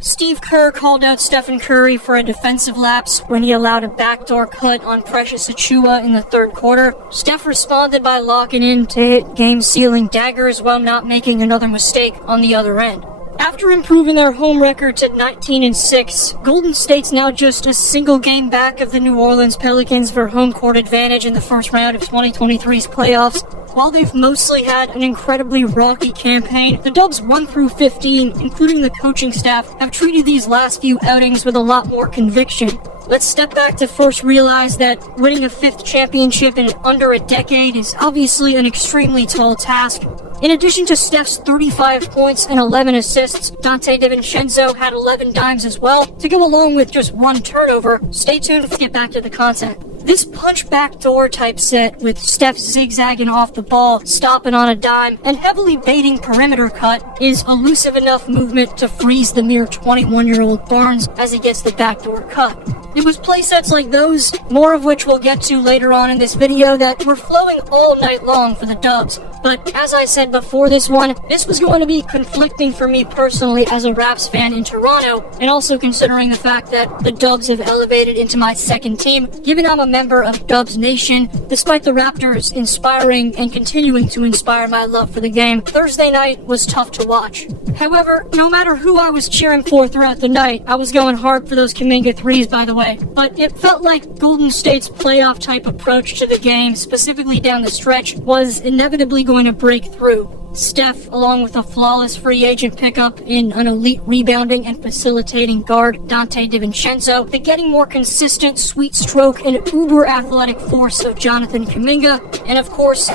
Steve Kerr called out Stephen Curry for a defensive lapse when he allowed a backdoor cut on Precious Achiuwa in the third quarter. Steph responded by locking in to hit game-sealing daggers while not making another mistake on the other end. After improving their home record to 19-6, Golden State's now just a single game back of the New Orleans Pelicans for home court advantage in the first round of 2023's playoffs. While they've mostly had an incredibly rocky campaign, the Dubs 1-15, including the coaching staff, have treated these last few outings with a lot more conviction. Let's step back to first realize that winning a fifth championship in under a decade is obviously an extremely tall task. In addition to Steph's 35 points and 11 assists, Donte DiVincenzo had 11 dimes as well, to go along with just one turnover. Stay tuned to get back to the content. This punch backdoor type set with Steph zigzagging off the ball, stopping on a dime, and heavily baiting perimeter cut is elusive enough movement to freeze the mere 21-year-old Barnes as he gets the backdoor cut. It was playsets like those, more of which we'll get to later on in this video, that were flowing all night long for the Dubs. But as I said before this one, this was going to be conflicting for me personally as a Raps fan in Toronto, and also considering the fact that the Dubs have elevated into my second team, given I'm a member of Dubs Nation. Despite the Raptors inspiring and continuing to inspire my love for the game, Thursday night was tough to watch. However, no matter who I was cheering for throughout the night, I was going hard for those Kuminga threes, by the way. But it felt like Golden State's playoff type approach to the game, specifically down the stretch, was inevitably going to break through. Steph, along with a flawless free agent pickup in an elite rebounding and facilitating guard, Donte DiVincenzo, the getting more consistent sweet stroke and uber athletic force of Jonathan Kuminga, and of course,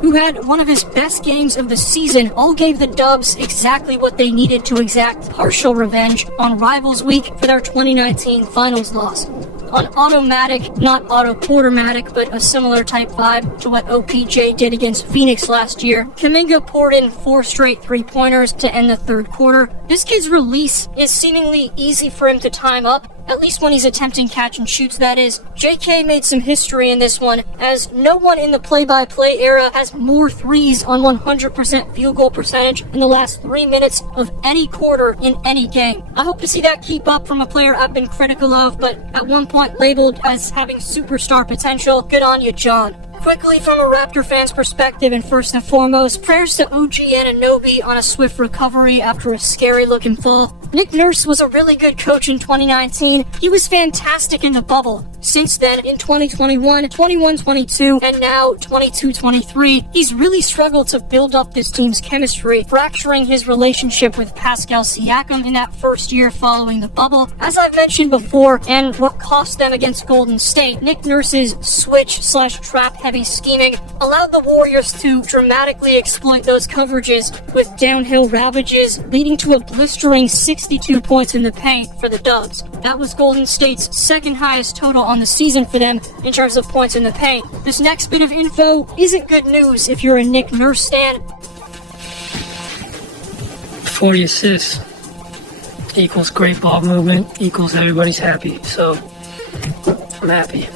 who had one of his best games of the season, all gave the Dubs exactly what they needed to exact partial revenge on Rivals Week for their 2019 finals loss. On automatic, not auto-portermatic, but a similar type vibe to what OPJ did against Phoenix last year, Kuminga poured in 4 straight three-pointers to end the third quarter. This kid's release is seemingly easy for him to time up, at least when he's attempting catch and shoots, that is. JK made some history in this one, as no one in the play-by-play era has more threes on 100% field goal percentage in the last 3 minutes of any quarter in any game. I hope to see that keep up from a player I've been critical of, but at one point labeled as having superstar potential. Good on you, John. Quickly, from a Raptor fan's perspective, and first and foremost, prayers to OG Anunoby on a swift recovery after a scary-looking fall. Nick Nurse was a really good coach in 2019. He was fantastic in the bubble. Since then, in 2021, 21-22, and now 22-23, he's really struggled to build up this team's chemistry, fracturing his relationship with Pascal Siakam in that first year following the bubble. As I've mentioned before, and what cost them against Golden State, Nick Nurse's switch/trap-heavy scheming allowed the Warriors to dramatically exploit those coverages with downhill ravages, leading to a blistering 62 points in the paint for the Dubs. That was Golden State's second highest total on the season for them in terms of points in the paint. This next bit of info isn't good news if you're a Nick Nurse stan. 40 assists equals great ball movement, equals everybody's happy. So, I'm happy.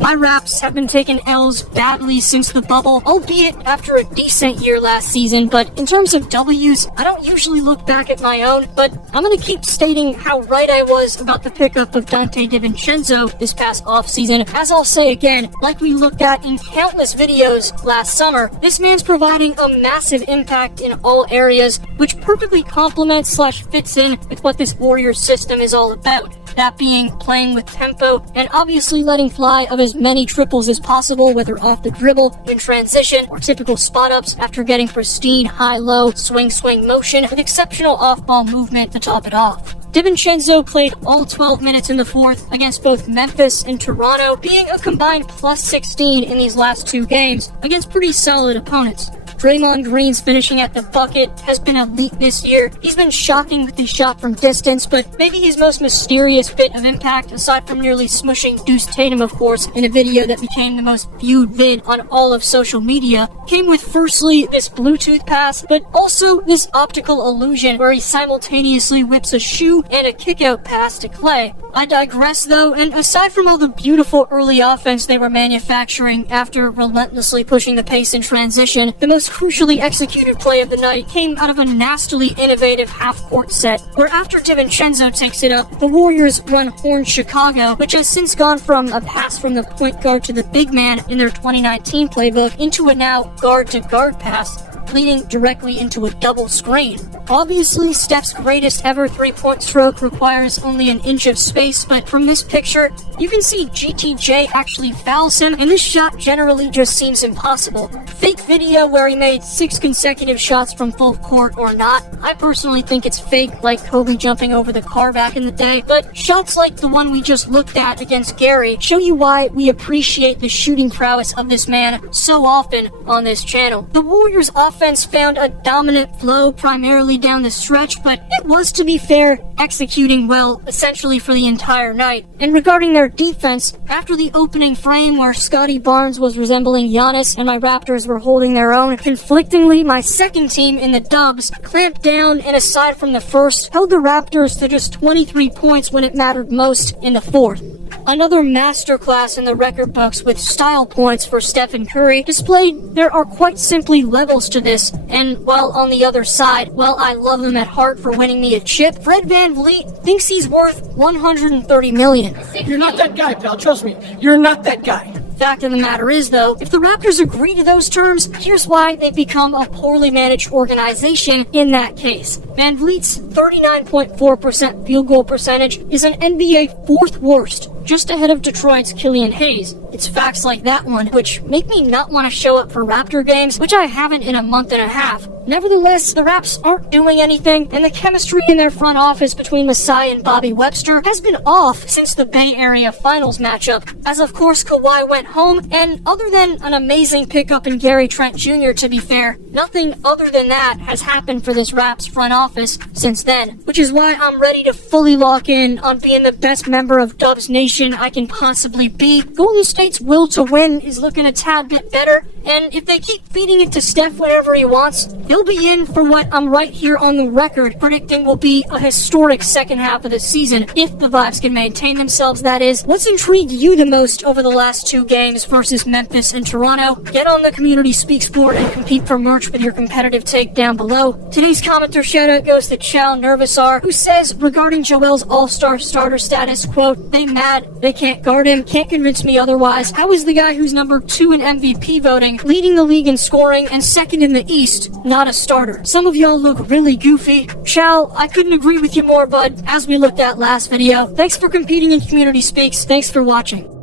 My Raps have been taking L's badly since the bubble, albeit after a decent year last season, but in terms of W's, I don't usually look back at my own, but I'm gonna keep stating how right I was about the pickup of Donte DiVincenzo this past offseason. As I'll say again, like we looked at in countless videos last summer, this man's providing a massive impact in all areas, which perfectly complements/fits in with what this Warriors system is all about. That being playing with tempo and obviously letting fly of as many triples as possible, whether off the dribble, in transition, or typical spot-ups after getting pristine high-low swing motion with exceptional off-ball movement to top it off. DiVincenzo played all 12 minutes in the fourth against both Memphis and Toronto, being a combined plus 16 in these last 2 games against pretty solid opponents. Draymond Green's finishing at the bucket has been elite this year. He's been shocking with his shot from distance, but maybe his most mysterious bit of impact, aside from nearly smushing Deuce Tatum, of course, in a video that became the most viewed vid on all of social media, came with firstly this Bluetooth pass, but also this optical illusion where he simultaneously whips a shoe and a kick-out pass to Klay. I digress though, and aside from all the beautiful early offense they were manufacturing after relentlessly pushing the pace in transition, the most most crucially executed play of the night came out of a nastily innovative half-court set, where after DiVincenzo takes it up, the Warriors run Horn Chicago, which has since gone from a pass from the point guard to the big man in their 2019 playbook into a now guard-to-guard pass, leading directly into a double screen. Obviously, Steph's greatest ever three-point stroke requires only an inch of space, but from this picture, you can see GTJ actually fouls him, and this shot generally just seems impossible. Fake video where he made 6 consecutive shots from full court or not, I personally think it's fake, like Kobe jumping over the car back in the day, but shots like the one we just looked at against Gary show you why we appreciate the shooting prowess of this man so often on this channel. The Warriors' offense found a dominant flow primarily down the stretch, but it was, to be fair, executing well essentially for the entire night. And regarding their defense, after the opening frame where Scotty Barnes was resembling Giannis and my Raptors were holding their own, conflictingly, my second team in the Dubs clamped down and, aside from the first, held the Raptors to just 23 points when it mattered most in the fourth. Another masterclass in the record books with style points for Stephen Curry displayed there are quite simply levels to this, and while on the other side, while I love him at heart for winning me a chip, Fred VanVleet thinks he's worth $130 million. You're not that guy, pal. Trust me. You're not that guy. Fact of the matter is, though, if the Raptors agree to those terms, here's why they've become a poorly managed organization in that case. VanVleet's 39.4% field goal percentage is an NBA fourth worst, just ahead of Detroit's Killian Hayes. It's facts like that one which make me not want to show up for Raptor games, which I haven't in a month and a half. Nevertheless, the Raps aren't doing anything, and the chemistry in their front office between Masai and Bobby Webster has been off since the Bay Area Finals matchup, as of course Kawhi went home, and other than an amazing pickup in Gary Trent Jr., to be fair, nothing other than that has happened for this Raps front office since then, which is why I'm ready to fully lock in on being the best member of Dubs Nation I can possibly be. Golden State's will to win is looking a tad bit better, and if they keep feeding it to Steph whenever he wants, they'll be in for what I'm right here on the record predicting will be a historic second half of the season, if the vibes can maintain themselves, that is. What's intrigued you the most over the last 2 games versus Memphis and Toronto? Get on the Community Speaks board and compete for merch with your competitive take down below. Today's commenter shoutout goes to Chow Nervisar, who says regarding Joel's all-star starter status, quote, "They mad, they can't guard him, can't convince me otherwise. How is the guy who's number 2 in MVP voting, leading the league in scoring, and second in the East, not a starter? Some of y'all look really goofy." Chow, I couldn't agree with you more, bud, as we looked at last video. Thanks for competing in Community Speaks. Thanks for watching.